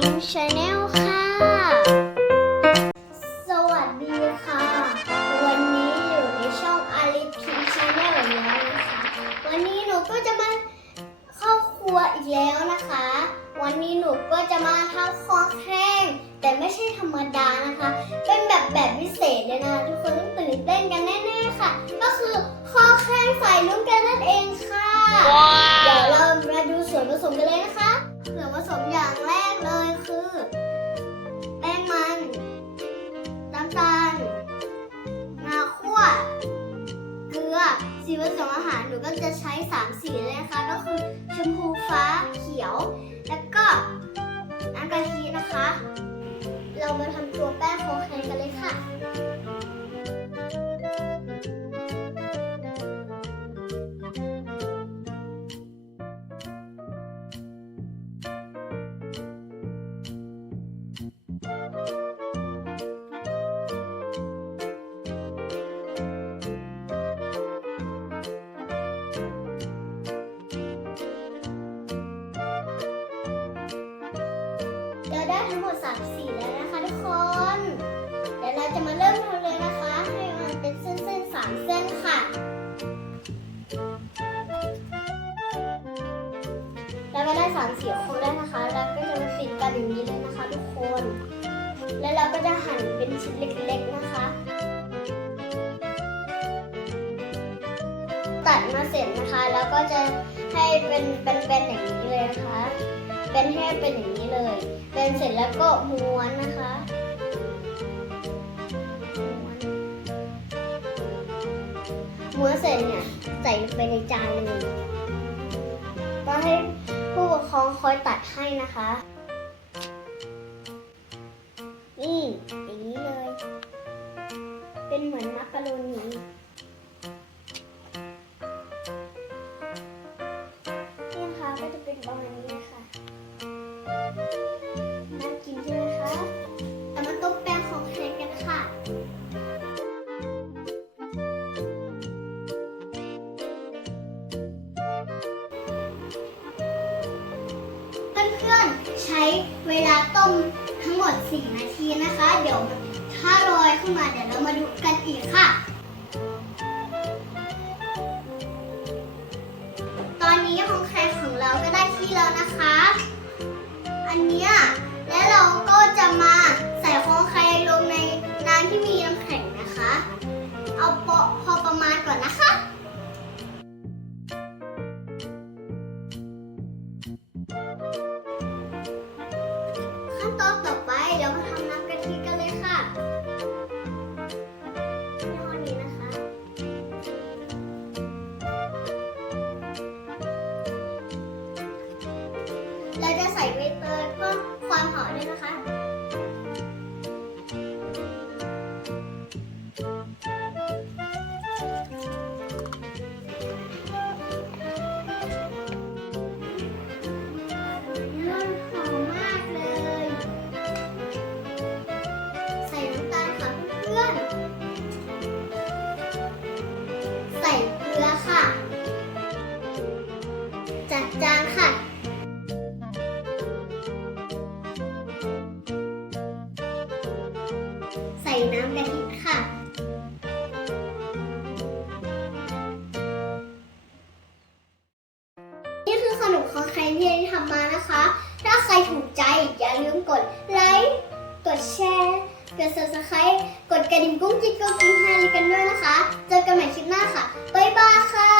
พิมพ์ชาแนลค่ะ สวัสดีค่ะ วันนี้อยู่ในช่องอาริพิมพ์ชาแนลแล้วนะคะ วันนี้หนูก็จะมาเข้าครัวอีกแล้วนะคะ วันนี้หนูก็จะมาทำคอแห้งแต่ไม่ใช่ธรรมดานะคะ เป็นแบบแบบพิเศษเลยนะคะทุกคนต้องตื่นเต้นกันแน่ๆค่ะ ก็คือคอแห้งใส่ลูกกันนั่นเองค่ะ เดี๋ยวเรามาดูส่วนผสมกันเลยนะคะ ส่วนผสมอย่างแรกเลยคือ แป้งมัน น้ำตาลงาคั่วเกลือสีผสมอาหารหนูก็จะใช้ 3 สีเลยนะคะ ก็คือชมพูฟ้าเขียว แล้วก็น้ำกะทินะคะ เรามาทำตัว ทั้งหมด3สีแล้วนะคะทุกคน เดี๋ยวเราจะมาเริ่มทำเลยนะคะ ให้มันเป็นเส้นๆสามเส้นค่ะแล้วก็ได้สามสีครบแล้วนะคะแล้วก็จะมาติดกันอย่างนี้เลยนะคะทุกคน แล้วเราก็จะหั่นเป็นชิ้นเล็กๆนะคะ ตัดมาเสร็จนะคะ แล้วก็จะให้เป็นเป็นๆอย่างนี้เลยนะคะ เป็นให้เป็นอย่างนี้เลย เป็นเสร็จแล้วก็ม้วนนะคะม้วนเสร็จเนี่ยใส่ลงไปในจานเลยก็ให้ผู้ปกครองคอยตัดให้นะคะ นี่อย่างนี้เลย เป็นเหมือนมักกะโรนีนี่ ใช้เวลาต้มทั้งหมด 4 นาทีนะคะ เดี๋ยวถ้าลอยขึ้นมาเดี๋ยวเรามาดูกันอีกค่ะ ตอนนี้ของแครของเราก็ได้ที่แล้วนะคะ อันเนี้ยและเราก็จะมา เลยใส่น้ำตาลค่ะเพื่อนใส่เกลือค่ะ จัดจานค่ะ ส่น้ำกะทิค่ะ นี่คือขนมของใครที่ทำมานะคะ ถ้าใครถูกใจอย่าลืมกดไลค์ กดแชร์ กด subscribe กดกระดิ่งกุ้งจิ๊กกุ้งกิ้งฮาริกันด้วยนะคะ เจอกันใหม่คลิปหน้าค่ะ บ๊ายบายค่ะ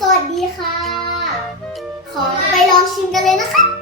สวัสดีค่ะ ขอไปลองชิมกันเลยนะคะ